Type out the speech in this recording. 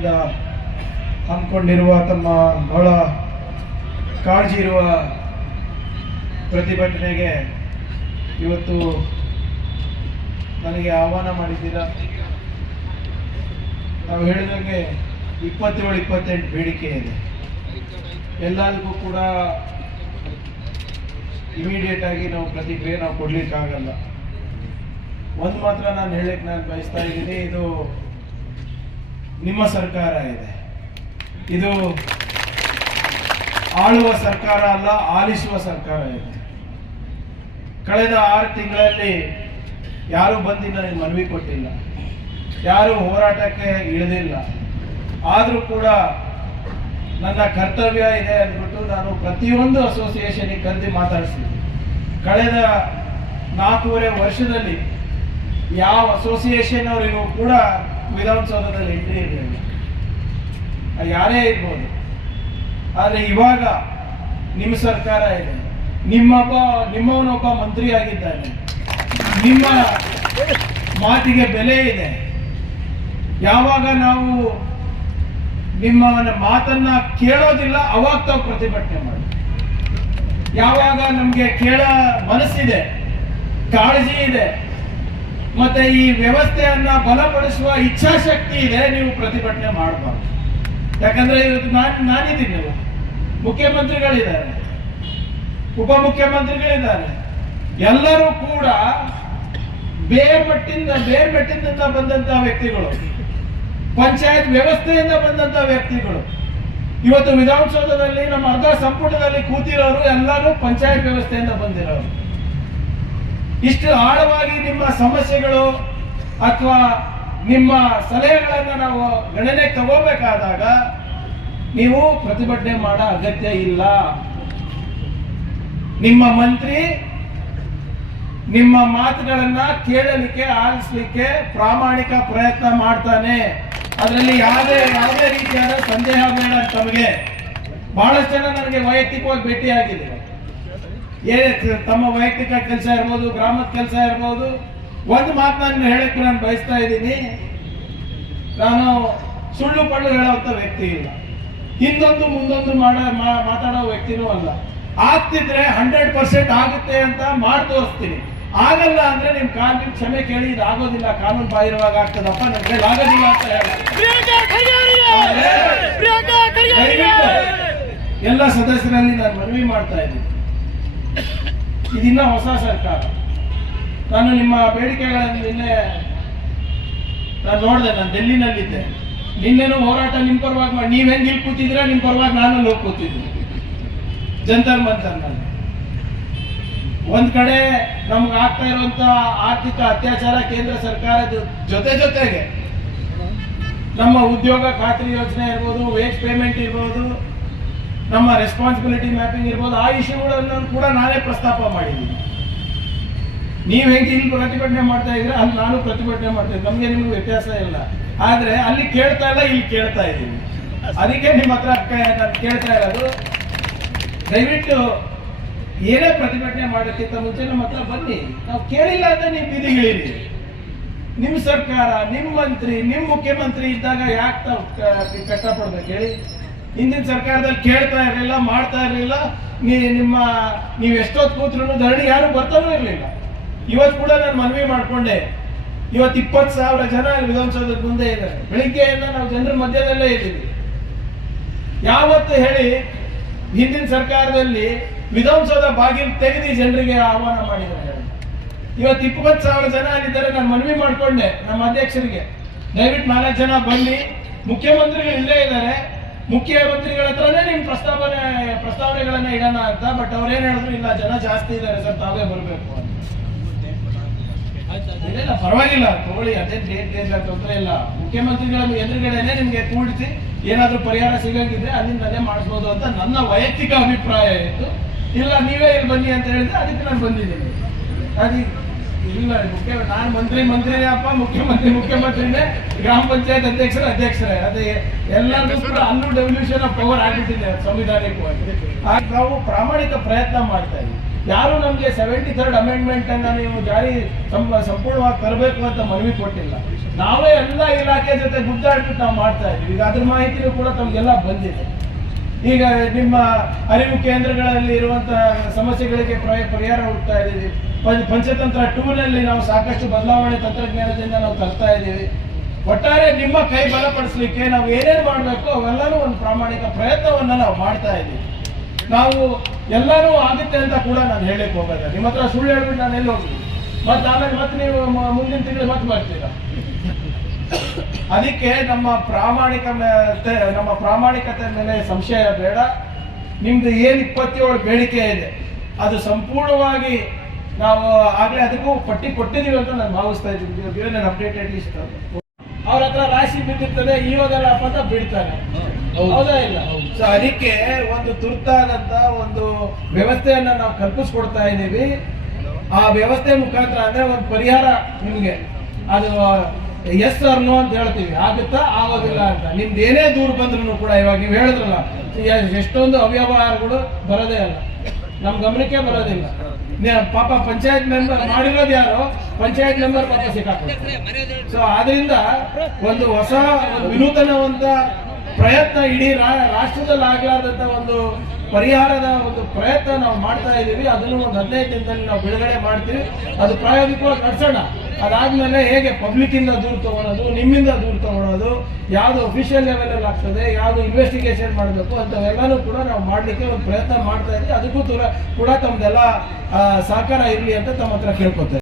ವತಿಯಿಂದ ಹಮ್ಮಿಕೊಂಡಿರುವ ತಮ್ಮ ಬಹಳ ಕಾಳಜಿ ಇರುವ ಪ್ರತಿಭಟನೆಗೆ ಇವತ್ತು ನನಗೆ ಆಹ್ವಾನ ಮಾಡಿದ್ದೀರಾ? ನಾವು ಹೇಳಿದಂಗೆ ಇಪ್ಪತ್ತೇಳು, ಇಪ್ಪತ್ತೆಂಟು ಬೇಡಿಕೆ ಇದೆ. ಎಲ್ಲರಿಗೂ ಕೂಡ ಇಮಿಡಿಯೇಟ್ ಆಗಿ ನಾವು ಪ್ರತಿಕ್ರಿಯೆ ನಾವು ಕೊಡ್ಲಿಕ್ಕಾಗಲ್ಲ. ಒಂದು ಮಾತ್ರ ನಾನು ಹೇಳಕ್ಕೆ ನಾನು ಬಯಸ್ತಾ ಇದ್ದೀನಿ, ಇದು ನಿಮ್ಮ ಸರ್ಕಾರ ಇದೆ. ಇದು ಆಳುವ ಸರ್ಕಾರ ಅಲ್ಲ, ಆಲಿಸುವ ಸರ್ಕಾರ ಇದೆ. ಕಳೆದ ಆರು ತಿಂಗಳಲ್ಲಿ ಯಾರು ಬಂದು ನನಗೆ ಮನವಿ ಕೊಟ್ಟಿಲ್ಲ. ಯಾರು ಹೋರಾಟಕ್ಕೆ ಇಳಿದಿಲ್ಲ. ಆದರೂ ಕೂಡ ನನ್ನ ಕರ್ತವ್ಯ ಇದೆ ಅಂದ್ಬಿಟ್ಟು ನಾನು ಪ್ರತಿಯೊಂದು ಅಸೋಸಿಯೇಷನಿಗೆ ಕರೆದು ಮಾತಾಡಿಸಿದ್ದೆ ಕಳೆದ ನಾಲ್ಕೂವರೆ ವರ್ಷದಲ್ಲಿ ಯಾವ ಅಸೋಸಿಯೇಷನ್ ಅವರಿಗೂ ಕೂಡ ವಿಧಾನಸೌಧದಲ್ಲಿ ಎಂಟ್ರಿ ಇರಲಿಲ್ಲ ಯಾರೇ ಇರ್ಬೋದು. ಆದರೆ ಇವಾಗ ನಿಮ್ಮ ಸರ್ಕಾರ ಇದೆ. ನಿಮ್ಮೊಬ್ಬ ನಿಮ್ಮವನೊಬ್ಬ ಮಂತ್ರಿ ಆಗಿದ್ದಾನೆ ನಿಮ್ಮ ಮಾತಿಗೆ ಬೆಲೆ ಇದೆ. ಯಾವಾಗ ನಾವು ನಿಮ್ಮ ಮಾತನ್ನ ಕೇಳೋದಿಲ್ಲ, ಅವಾಗ ತಾವು ಪ್ರತಿಭಟನೆ ಮಾಡಿ. ಯಾವಾಗ ನಮಗೆ ಕೇಳ ಮನಸ್ಸಿದೆ, ಕಾಳಜಿ ಇದೆ ಮತ್ತೆ ಈ ವ್ಯವಸ್ಥೆಯನ್ನ ಬಲಪಡಿಸುವ ಇಚ್ಛಾಶಕ್ತಿ ಇದೆ, ನೀವು ಪ್ರತಿಭಟನೆ ಮಾಡಬಾರ್ದು. ಯಾಕಂದ್ರೆ ಇವತ್ತು ನಾನು ನಾನಿದ್ದೀನಲ್ಲ ಮುಖ್ಯಮಂತ್ರಿಗಳಿದ್ದಾರೆ. ಉಪಮುಖ್ಯಮಂತ್ರಿಗಳಿದ್ದಾರೆ. ಎಲ್ಲರೂ ಕೂಡ ಬೇರ್ಮಟ್ಟಿಂದ ಬೇರ್ಮಟ್ಟಿಂದ ಬಂದಂತ ವ್ಯಕ್ತಿಗಳು. ಪಂಚಾಯತ್ ವ್ಯವಸ್ಥೆಯಿಂದ ಬಂದಂತ ವ್ಯಕ್ತಿಗಳು. ಇವತ್ತು ವಿಧಾನಸೌಧದಲ್ಲಿ ನಮ್ಮ ಅರ್ಧ ಸಂಪುಟದಲ್ಲಿ ಕೂತಿರೋರು ಎಲ್ಲರೂ ಪಂಚಾಯತ್ ವ್ಯವಸ್ಥೆಯಿಂದ ಬಂದಿರೋರು. ಇಷ್ಟು ಆಳವಾಗಿ ನಿಮ್ಮ ಸಮಸ್ಯೆಗಳು ಅಥವಾ ನಿಮ್ಮ ಸಲಹೆಗಳನ್ನು ನಾವು ಗಣನೆಗೆ ತಗೋಬೇಕಾದಾಗ ನೀವು ಪ್ರತಿಭಟನೆ ಮಾಡೋ ಅಗತ್ಯ ಇಲ್ಲ. ನಿಮ್ಮ ಮಂತ್ರಿ ನಿಮ್ಮ ಮಾತುಗಳನ್ನ ಕೇಳಲಿಕ್ಕೆ, ಆಲಿಸ್ಲಿಕ್ಕೆ ಪ್ರಾಮಾಣಿಕ ಪ್ರಯತ್ನ ಮಾಡ್ತಾನೆ. ಅದರಲ್ಲಿ ಯಾವುದೇ ಯಾವುದೇ ರೀತಿಯಾದ ಸಂದೇಹ ಬೇಡ ತಮಗೆ ಬಹಳಷ್ಟು ಜನ ನನಗೆ ವೈಯಕ್ತಿಕವಾಗಿ ಭೇಟಿಯಾಗಿದೆ ಏನೇ ತಮ್ಮ ವೈಯಕ್ತಿಕ ಕೆಲಸ ಇರ್ಬೋದು ಗ್ರಾಮದ ಕೆಲಸ ಇರ್ಬೋದು. ಒಂದು ಮಾತು ನಾನು ಹೇಳಕ್ಕೆ ನಾನು ಬಯಸ್ತಾ ಇದ್ದೀನಿ. ನಾನು ಸುಳ್ಳು ಪಳ್ಳು ಹೇಳುವಂತ ವ್ಯಕ್ತಿ ಇಲ್ಲ. ಹಿಂದೊಂದು ಮುಂದೊಂದು ಮಾಡ ಮಾತಾಡೋ ವ್ಯಕ್ತಿನೂ ಅಲ್ಲ. ಆಗ್ತಿದ್ರೆ ಹಂಡ್ರೆಡ್ ಪರ್ಸೆಂಟ್ ಆಗುತ್ತೆ ಅಂತ ಮಾಡಿ ತೋರಿಸ್ತೀನಿ. ಆಗಲ್ಲ ಅಂದ್ರೆ ನಿಮ್ ಕಾನೂನು ಕ್ಷಮೆ ಕೇಳಿ ಇದು ಆಗೋದಿಲ್ಲ ಕಾನೂನು ಬಾಹಿರವಾಗ ಆಗ್ತದಪ್ಪ ನಮ್ಗೆ ಕೈಲಿ ಆಗೋದಿಲ್ಲ ಅಂತ ಹೇಳಿ. ಎಲ್ಲ ಸದಸ್ಯರಲ್ಲಿ ನಾನು ಮನವಿ ಮಾಡ್ತಾ ಇದ್ದೀನಿ. ಇದಿನ್ನ ಹೊಸ ಸರ್ಕಾರ. ನಾನು ನಿಮ್ಮ ಬೇಡಿಕೆಗಳನ್ನು ನಿನ್ನೆ ನಾನು ನೋಡಿದೆ, ನಾನು ಡೆಲ್ಲಿನಲ್ಲಿದ್ದೆ ನಿನ್ನೆನೂ ಹೋರಾಟ ನಿಮ್ಮ ಪರವಾಗಿ ಮಾಡಿ, ನೀವು ಹೆಂಗೆ ಇಲ್ಲಿ ಕೂತಿದ್ರೆ ನಿಮ್ಮ ಪರವಾಗಿ ನಾನು ಹೋಗಿ ಕೂತಿದ್ದೆ ಜಂತರ್ ನಾನು. ಒಂದ್ ಕಡೆ ನಮ್ಗೆ ಆಗ್ತಾ ಇರುವಂತ ಆರ್ಥಿಕ ಅತ್ಯಾಚಾರ ಕೇಂದ್ರ ಸರ್ಕಾರದ ಜೊತೆ ಜೊತೆಗೆ ನಮ್ಮ ಉದ್ಯೋಗ ಖಾತ್ರಿ ಯೋಜನೆ ಇರ್ಬೋದು ವೇಜ್ ಪೇಮೆಂಟ್ ಇರ್ಬೋದು ನಮ್ಮ ರೆಸ್ಪಾನ್ಸಿಬಿಲಿಟಿ ಮ್ಯಾಪಿಂಗ್ ಇರ್ಬೋದು, ಆ ಇಶ್ಯೂಗಳನ್ನು ಕೂಡ ನಾನೇ ಪ್ರಸ್ತಾಪ ಮಾಡಿದ್ದೀನಿ. ನೀವು ಹೆಂಗೆ ಇಲ್ಲಿ ಪ್ರತಿಭಟನೆ ಮಾಡ್ತಾ ಇದ್ರೆ ಅಲ್ಲಿ ನಾನು ಪ್ರತಿಭಟನೆ ಮಾಡ್ತಾ ಇದ್ದೀನಿ. ನಮಗೆ ನಿಮ್ಗೆ ವ್ಯತ್ಯಾಸ ಇಲ್ಲ. ಆದರೆ ಅಲ್ಲಿ ಕೇಳ್ತಾ ಇಲ್ಲ, ಇಲ್ಲಿ ಕೇಳ್ತಾ ಇದ್ದೀನಿ. ಅದಕ್ಕೆ ನಿಮ್ಮ ಹತ್ರ ನಾನು ಕೇಳ್ತಾ ಇರೋದು, ದಯವಿಟ್ಟು ಏನೇ ಪ್ರತಿಭಟನೆ ಮಾಡೋಕ್ಕಿಂತ ಮುಂಚೆ ನಮ್ಮ ಹತ್ರ ಬನ್ನಿ. ನಾವು ಕೇಳಿಲ್ಲ ಅಂತ ನೀವು ಬೀದಿಗಿಳಿರಿ. ನಿಮ್ಮ ಸರ್ಕಾರ ನಿಮ್ಮ ಮಂತ್ರಿ ನಿಮ್ಮ ಮುಖ್ಯಮಂತ್ರಿ ಇದ್ದಾಗ ಯಾಕೆ ತಾವು ಕಷ್ಟಪಡ್ಬೇಕು ಹೇಳಿ? ಹಿಂದಿನ ಸರ್ಕಾರದಲ್ಲಿ ಕೇಳ್ತಾ ಇರಲಿಲ್ಲ, ಮಾಡ್ತಾ ಇರಲಿಲ್ಲ. ನೀ ನಿಮ್ಮ, ನೀವು ಎಷ್ಟೊತ್ತು ಕೂತ್ರು ಧರಣಿ ಯಾರು ಬರ್ತಾನೂ ಇರಲಿಲ್ಲ. ಇವತ್ತು ಕೂಡ ನಾನು ಮನವಿ ಮಾಡಿಕೊಂಡೆ. ಇವತ್ತು ಇಪ್ಪತ್ತು ಸಾವಿರ ಜನ ವಿಧಾನಸೌಧದ ಮುಂದೆ ಇದ್ದಾರೆ. ಬೆಳಿಗ್ಗೆಯಿಂದ ನಾವು ಜನರ ಮಧ್ಯದಲ್ಲೇ ಇದ್ದೀವಿ. ಯಾವತ್ತು ಹೇಳಿ ಹಿಂದಿನ ಸರ್ಕಾರದಲ್ಲಿ ವಿಧಾನಸೌಧ ಬಾಗಿಲು ತೆಗೆದು ಜನರಿಗೆ ಆಹ್ವಾನ ಮಾಡಿದ್ದಾರೆ ಇವತ್ತು ಇಪ್ಪತ್ತು ಸಾವಿರ ಜನ ಆಗಿದ್ದಾರೆ ನಾನು ಮನವಿ ಮಾಡಿಕೊಂಡೆ ನಮ್ಮ ಅಧ್ಯಕ್ಷರಿಗೆ. ದಯವಿಟ್ಟು ನಾಲ್ಕು ಜನ ಬನ್ನಿ. ಮುಖ್ಯಮಂತ್ರಿಗಳು ಇಲ್ಲೇ ಇದ್ದಾರೆ. ಮುಖ್ಯಮಂತ್ರಿಗಳ ಹತ್ರನೇ ನಿಮ್ ಪ್ರಸ್ತಾವನೆ, ಪ್ರಸ್ತಾವನೆಗಳನ್ನ ಇಡೋಣ ಅಂತ ಬಟ್ ಅವ್ರೇನ್ ಹೇಳಿದ್ರು, ಇಲ್ಲ, ಜನ ಜಾಸ್ತಿ ಇದ್ದಾರೆ ಸರ್, ತಾವೇ ಬರಬೇಕು ಅಂತ. ಇಲ್ಲ ಪರವಾಗಿಲ್ಲ, ತಗೊಳ್ಳಿ, ಅದೇ ಡೇಟ್ ಇಲ್ಲ ತೊಂದರೆ ಇಲ್ಲ. ಮುಖ್ಯಮಂತ್ರಿಗಳ ಎದುರುಗಡೆನೆ ನಿಮ್ಗೆ ಕೂಡಿಸಿ, ಏನಾದ್ರೂ ಪರಿಹಾರ ಸಿಗಂಗಿದ್ರೆ ಅಲ್ಲಿಂದ ಅಲ್ಲೇ ಮಾಡಿಸ್ಬೋದು ಅಂತ ನನ್ನ ವೈಯಕ್ತಿಕ ಅಭಿಪ್ರಾಯ ಇತ್ತು. ಇಲ್ಲ, ನೀವೇ ಇಲ್ಲಿ ಬನ್ನಿ ಅಂತ ಹೇಳಿದ್ರೆ ಅದಕ್ಕೆ ನಾನು ಬಂದಿದ್ದೀನಿ. ಅದಕ್ಕೆ ಇಲ್ಲ, ಮುಖ್ಯ ನಾನು ಮಂತ್ರಿ ಮಂತ್ರಿನೇ ಅಪ್ಪ ಮುಖ್ಯಮಂತ್ರಿ, ಮುಖ್ಯಮಂತ್ರಿನೇ ಗ್ರಾಮ ಪಂಚಾಯತ್ ಅಧ್ಯಕ್ಷರ, ಅಧ್ಯಕ್ಷರೇ. ಅದೇ, ಎಲ್ಲರಿಗೂ ಕೂಡ ಅಲ್ಲೂ ಡೆವಲ್ಯೂಷನ್ ಆಫ್ ಪವರ್ ಆಗಿಬಿಟ್ಟಿದೆ ಸಂವಿಧಾನಿಕವಾಗಿ ಆಗ ನಾವು ಪ್ರಾಮಾಣಿಕ ಪ್ರಯತ್ನ ಮಾಡ್ತಾ ಇದ್ದೀವಿ. ಯಾರು ನಮಗೆ ಸೆವೆಂಟಿ ಥರ್ಡ್ ಅಮೆಂಡ್ಮೆಂಟ್ ಅನ್ನ ನೀವು ಜಾರಿ ಸಂಪೂರ್ಣವಾಗಿ ತರಬೇಕು ಅಂತ ಮನವಿ ಕೊಟ್ಟಿಲ್ಲ. ನಾವೇ ಎಲ್ಲ ಇಲಾಖೆ ಜೊತೆ ಗುದ್ದಾಡ್ಬಿಟ್ಟು ನಾವು ಮಾಡ್ತಾ ಇದ್ದೀವಿ. ಈಗ ಅದ್ರ ಮಾಹಿತಿನೂ ಕೂಡ ತಮಗೆಲ್ಲ ಬಂದಿದೆ. ಈಗ ನಿಮ್ಮ ಅರಿವು ಕೇಂದ್ರಗಳಲ್ಲಿ ಇರುವಂತಹ ಸಮಸ್ಯೆಗಳಿಗೆ ಪರಿಹಾರ ಹುಡುಕ್ತಾ ಇದ್ದೀವಿ. ಪಂಚತಂತ್ರ ಟೂನಲ್ಲಿ ನಾವು ಸಾಕಷ್ಟು ಬದಲಾವಣೆ ತಂತ್ರಜ್ಞಾನದಿಂದ ನಾವು ತರ್ತಾ ಇದ್ದೀವಿ. ಒಟ್ಟಾರೆ ನಿಮ್ಮ ಕೈ ಬಲಪಡಿಸಲಿಕ್ಕೆ ನಾವು ಏನೇನು ಮಾಡಬೇಕು ಅವೆಲ್ಲನೂ ಒಂದು ಪ್ರಾಮಾಣಿಕ ಪ್ರಯತ್ನವನ್ನು ನಾವು ಮಾಡ್ತಾ ಇದ್ದೀವಿ. ನಾವು ಎಲ್ಲರೂ ಆಗುತ್ತೆ ಅಂತ ಕೂಡ ನಾನು ಹೇಳಕ್ ಹೋಗಲ್ಲ. ನಿಮ್ಮ ಹತ್ರ ಸುಳ್ಳು ಹೇಳ್ಬಿಟ್ಟು ನಾನು ಎಲ್ಲಿ ಹೋಗ್ಲಿ? ಮತ್ತೆ ಆಮೇಲೆ ಮತ್ತೆ ನೀವು ಮುಂದಿನ ತಿಂಗಳು ಮತ್ತೆ ಮಾಡ್ತೀರಾ? ಅದಕ್ಕೆ ನಮ್ಮ ಪ್ರಾಮಾಣಿಕ ನಮ್ಮ ಪ್ರಾಮಾಣಿಕತೆ ಮೇಲೆ ಸಂಶಯ ಬೇಡ. ನಿಮ್ದು ಏನ್ ಇಪ್ಪತ್ತೇಳು ಬೇಡಿಕೆ ಇದೆ, ಅದು ಸಂಪೂರ್ಣವಾಗಿ ನಾವು ಆಗ್ಲೇ ಅದಕ್ಕೂ ಪಟ್ಟಿ ಕೊಟ್ಟಿದೀವಿ ಅಂತ ನಾನು ಭಾವಿಸ್ತಾ ಇದ್ದೀನಿ. ನಾನು ಅಪ್ಡೇಟೆಡ್ ಲಿಸ್ಟ್ ಅವ್ರ ಹತ್ರ ರಾಶಿ ಬಿದ್ದಿರ್ತದೆ ಇವಾಗಲ್ಲಪ್ಪ ಅಂತ ಬಿಡ್ತಾರೆ. ಹೌದಾ. ಇಲ್ಲ? ಸೊ ಅದಕ್ಕೆ ಒಂದು ತುರ್ತಾದಂತ ಒಂದು ವ್ಯವಸ್ಥೆಯನ್ನ ನಾವು ಕಲ್ಪಿಸ್ಕೊಡ್ತಾ ಇದ್ದೀವಿ. ಆ ವ್ಯವಸ್ಥೆ ಮುಖಾಂತರ ಅಂದ್ರೆ ಒಂದು ಪರಿಹಾರ ನಿಮ್ಗೆ. ಅದು ಎಸ್ ಆರ್ ನೋ ಅಂತ ಹೇಳ್ತೀವಿ. ಆಗುತ್ತಾ? ಆಗೋದಿಲ್ಲ ಅಂತ. ನಿಮ್ದು ಏನೇ ದೂರ ಬಂದ್ರು ಕೂಡ ಇವಾಗ ನೀವು ಹೇಳಿದ್ರಲ್ಲ ಎಷ್ಟೊಂದು ಅವ್ಯವಹಾರಗಳು ಬರೋದೇ ಅಲ್ಲ ನಮ್ ಗಮನಕ್ಕೆ ಬರೋದಿಲ್ಲ. ಪಾಪ ಪಂಚಾಯತ್ ಮೆಂಬರ್ ಮಾಡಿರೋದು ಯಾರು? ಪಂಚಾಯತ್ ಮೆಂಬರ್ ಪಾಪ ಸಿಕ್ಕಾಕ್ತಾರೆ ಸೊ ಆದ್ರಿಂದ ಒಂದು ಹೊಸ ಒಂದು ವಿನೂತನ ಒಂದು ಪ್ರಯತ್ನ ಇಡೀ ರಾಷ್ಟ್ರದಲ್ಲಿ ಆಗಲಾರದಂಥ ಒಂದು ಪರಿಹಾರದ ಒಂದು ಪ್ರಯತ್ನ ನಾವು ಮಾಡ್ತಾ ಇದ್ದೀವಿ. ಅದನ್ನು ಒಂದು ಹದಿನೈದು ದಿನದಲ್ಲಿ ನಾವು ಬಿಡುಗಡೆ ಮಾಡ್ತೀವಿ. ಅದು ಪ್ರಾಯೋಗಿಕವಾಗಿ ನಡೆಸೋಣ. ಅದಾದಮೇಲೆ ಹೇಗೆ ಪಬ್ಲಿಕ್ ಇಂದ ದೂರ ತಗೊಳೋದು, ನಿಮ್ಮಿಂದ ದೂರ ತಗೊಳೋದು, ಯಾವುದು ಅಫಿಷಿಯಲ್ ಲೆವೆಲಲ್ಲಿ ಆಗ್ತದೆ, ಯಾವುದು ಇನ್ವೆಸ್ಟಿಗೇಷನ್ ಮಾಡಬೇಕು ಅಂಥವೆಲ್ಲನೂ ಕೂಡ ನಾವು ಮಾಡ್ಲಿಕ್ಕೆ ಒಂದು ಪ್ರಯತ್ನ ಮಾಡ್ತಾ ಇದ್ದೀವಿ. ಅದಕ್ಕೂ ಕೂಡ ತಮ್ಮದೆಲ್ಲ ಸಹಕಾರ ಇರಲಿ ಅಂತ ತಮ್ಮ ಹತ್ರ